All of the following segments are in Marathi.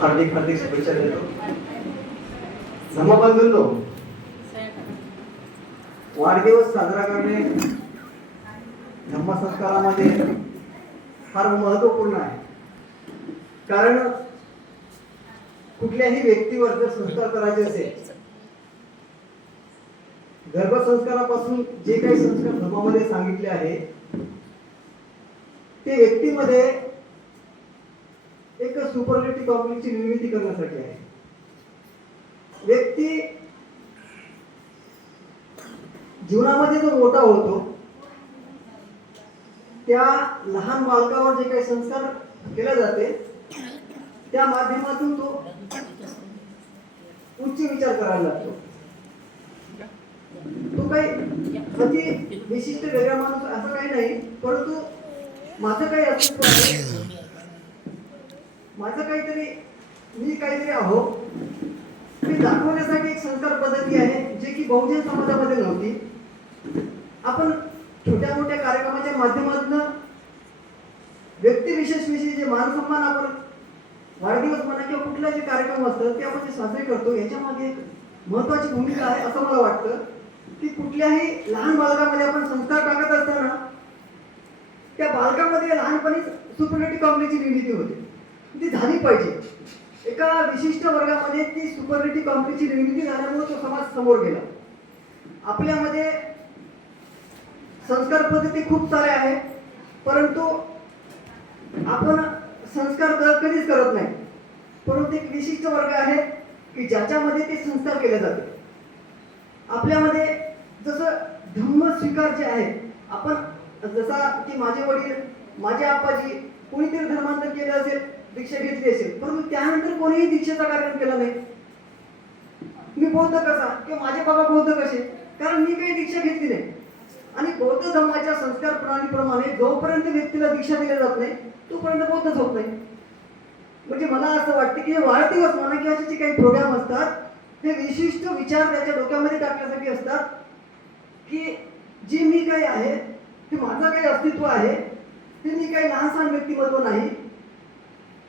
हार्दिक हार्दिक शुभेच्छा देतो. धम्मबंधूंनो, वाढदिवस साजरा करणे धम्मसंस्कारामध्ये फार महत्वपूर्ण आहे. कारण कुठल्याही व्यक्तीवर जर संस्कार करायचे असेल, गर्भसंस्कारापासून जे काही संस्कार धर्मामध्ये सांगितले आहे ते व्यक्तीमध्ये एक सुपरलेटिव्ह कॉम्प्लेक्सची निर्मिती करण्यासाठी आहे. व्यक्ती जीवनामध्ये जो मोठा होतो त्या लहान बालकावर जे काही संस्कार केले जाते त्या माध्यमातून तो उच्च विचार करायला लागतो. तो काही अति विशिष्ट वेगळा माणूस असं काही नाही, परंतु माझं काही अस्तित्व आहे, माझं काहीतरी मी काहीतरी आहो हे दाखवण्यासाठी एक संस्कार पद्धती आहे जी की बहुजन समाजामध्ये नव्हती. आपण छोट्या मोठ्या कार्यक्रमाच्या माध्यमातून व्यक्तिविशेषविषयी जे मानसन्मान आपण वाढदिवस म्हणा किंवा कुठला जे कार्यक्रम असतात ते आपण जे साजरे करतो याच्यामध्ये एक महत्वाची भूमिका आहे असं मला वाटतं. की कुठल्याही लहान बालकामध्ये आपण संस्कार टाकत असताना त्या बालकामध्ये लहानपणी सुपरलेटिव्ह कॉम्प्लेक्सची निर्मिती होते, ती झाली पाहिजे. एका विशिष्ट वर्गामध्ये ती सुपरलेटिव्ह कॉम्प्लेक्सची निर्मिती झाल्यामुळे तो समाज समोर गेला. आपल्यामध्ये संस्कार पद्धती खूप सारे आहे, परंतु आपण संस्कार कधीच करत नाही. परंतु एक विशिष्ट वर्ग आहे की ज्याच्यामध्ये ते संस्कार केले जाते. आपल्यामध्ये जसं धम्म स्वीकार जे आहे, आपण जसा की माझे वडील माझे आप्पाजी कोणीतरी धर्मांतर केलं असेल, दीक्षा घेतली असेल, परंतु त्यानंतर कोणीही दीक्षेचा कार्यक्रम केला नाही. मी बौद्ध कसा किंवा माझे बाबा बौद्ध कसे, कारण मी काही दीक्षा घेतली नाही. आणि बौद्ध धर्माच्या संस्कार प्रणालीप्रमाणे जोपर्यंत व्यक्तीला दीक्षा दिली जात नाही तोपर्यंत बौद्धच होत नाही. म्हणजे मला असं वाटतं की वाढदिवस म्हणा किंवा असे काही प्रोग्राम असतात ते विशिष्ट विचार त्याच्या डोक्यामध्ये टाकण्यासाठी असतात की जी मी काही आहे ते माझं काही अस्तित्व आहे, ते मी काही लहानसहान व्यक्तिमत्व नाही.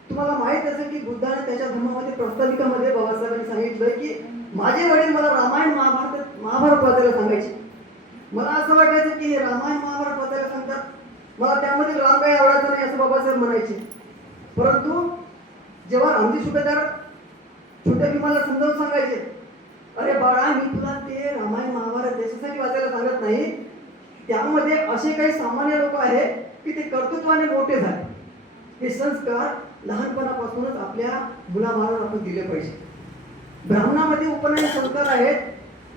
तुम्हाला माहित असेल की बुद्धाने त्याच्या धर्मामध्ये प्रस्ताविकामध्ये बाबासाहेबांनी सांगितलं की माझे वडील मला रामायण महाभारत वाचायला सांगायचे. मला असं वाटायचं की रामायण महाभारत वाचायला सांगतात, मला त्यामध्ये राम काही आवडायचं नाही असं बाबासाहेब म्हणायचे. परंतु जेव्हा रामजी सुभेदार छोट्या भीमाला समजावून सांगायचे, अरे बाळा मी तुला ते रामायण महाभारत देशासाठी वाचायला सांगत नाही, त्यामध्ये असे काही सामान्य लोक आहेत की ते कर्तृत्वाने मोठे झाले. हे संस्कार लहानपणापासूनच आपल्या मुलाबाळांना आपण दिले पाहिजे. ब्राह्मणामध्ये उपनयन संस्कार आहेत.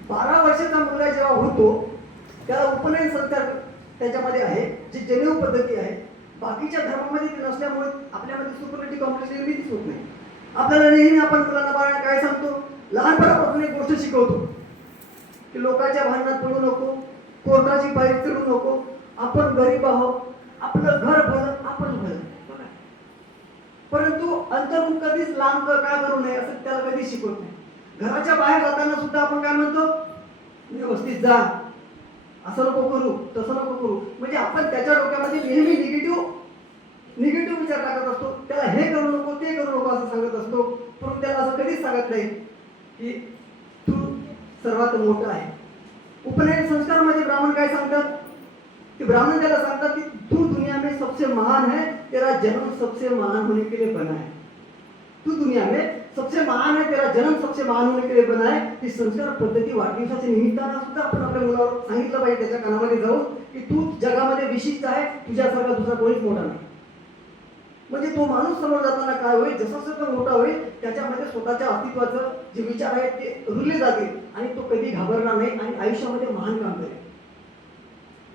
12 वर्षाचा मुलगा जेव्हा होतो त्याला उपनयन संस्कार त्याच्यामध्ये आहे, जी जनेऊ पद्धती आहे. बाकीच्या धर्मामध्ये ते नसल्यामुळे आपल्यामध्ये सुपरलेटिव्ह कॉम्प्लेक्स निर्मितीच होत नाही. आपल्याला नेहमी आपण मुलांना बाळांना काय सांगतो, लहानपणापासून एक गोष्ट शिकवतो की लोकांच्या भांडणात पडू नको, कोर्टाची पायरी चढू नको, आपण गरीब आहोत, आपलं घर भलं आपण भलं. परंतु अंतर्मुख कधीच लांब का करू नये असं त्याला कधीच शिकवत नाही. घराच्या बाहेर जाताना सुद्धा आपण काय म्हणतो, व्यवस्थित जा, असं नको करू तसं नको करू. म्हणजे आपण त्याच्या डोक्यामध्ये नेहमी निगेटिव्ह विचार टाकत असतो. त्याला हे करू नको ते करू नको असं सांगत असतो, पण त्याला असं कधीच सांगत नाही की तू सर्वात मोठा आहे. उपनयन संस्कार मध्ये ब्राह्मण काय सांगतात की ब्राह्मण त्याला सांगतात की तू दुनिया में सबसे महान है, तेरा जन्म सबसे महान होने के लिए बना है. तू दुनिया में सबसे महान है, तेरा जन्म सबसे महान होने के लिए बना है. ही संस्कार पद्धती वाढदिवसाच्या निमित्तानं सुद्धा आपण आपल्या मुलावर सांगितलं पाहिजे, त्याच्या कानामध्ये जाऊन की तू जगामध्ये विशिष्ट आहे, तुझ्यासारखा दुसरा कोणीच मोठा नाही. म्हणजे तो माणूस समोर जाताना काय होईल, जसा जसा मोठा होईल त्याच्यामध्ये स्वतःच्या अस्तित्वाचं जे विचार आहेत ते रुळले जातील आणि तो कधी घाबरणार नाही आणि आयुष्यामध्ये महान काम करेल.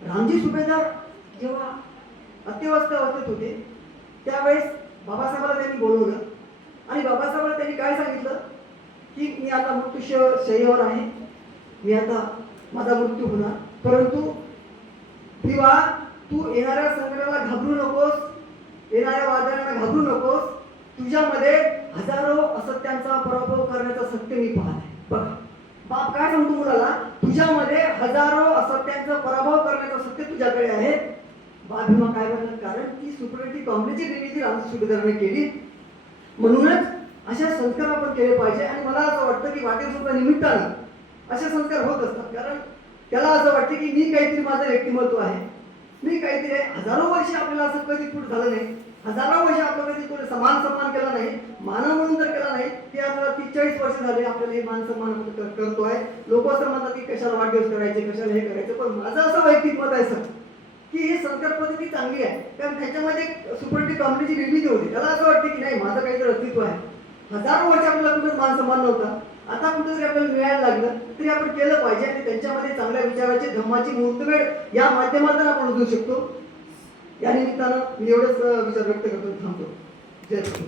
रामजी सुभेदार जेव्हा अत्यवस्थेत होते त्यावेळेस बाबासाहेबांना त्यांनी बोलवलं आणि बाबासाहेबांना त्यांनी काय सांगितलं की मी आता मृत्यूशय्यावर आहे, मी आता माझा मृत्यू होणार, परंतु किंवा तू येणाऱ्या संकटाला घाबरू नकोस, येणाऱ्या वादळांना घाबरू नकोस, तुझ्यामध्ये हजारो असत्यांचा पराभव करण्याचं सत्य मी पाहत आहे. बघा बाप काय सांगतो मुलाला, तुझ्यामध्ये हजारो असत्यांचा पराभव करण्याचं सत्य तुझ्याकडे आहे. बाबीमा काय म्हणतात, कारण ती सुपरलेटिव्ह कॉम्प्लेक्सची निर्मिती रामजी सुभेदारांनी केली. म्हणूनच अशा संस्कार आपण केले पाहिजे. आणि मला असं वाटतं की वाटेसुद्धा निमित्तानं असे संस्कार होत असतात. कारण त्याला असं वाटतं की मी काहीतरी माझं व्यक्तिमत्व आहे, मी काहीतरी आहे. हजारो वर्ष आपल्याला असं कधी फूट झालं नाही, हजारो वर्ष आपलं कधी कोणी सन्मान केला नाही, मानव म्हणून जर केला नाही. ते आपल्याला 30-40 वर्ष झाले आपल्याला हे मान सन्मान करतोय. लोक असं म्हणतात की कशाला वाढदिवस करायचे, कशाला हे करायचं. पण माझं असं वैयक्तिक मत आहे सर की हे संस्कार पद्धती चांगली आहे. कारण त्याच्यामध्ये सुपरटी कॉम्युनिटी निर्मिती होती. त्याला असं वाटतं की नाही माझं काहीतरी अस्तित्व आहे. हजारो वर्ष आपल्याला कुठेच मान सन्मान नव्हता, आता कुठेतरी आपल्याला मिळायला लागलं तरी आपण केलं पाहिजे. आणि त्यांच्यामध्ये चांगल्या विचाराची धम्माची मुहूर्तमेढ या माध्यमातून आपण उचलू शकतो. या निमित्तानं मी एवढंच विचार व्यक्त करतो, थांबतो. जय हिंद.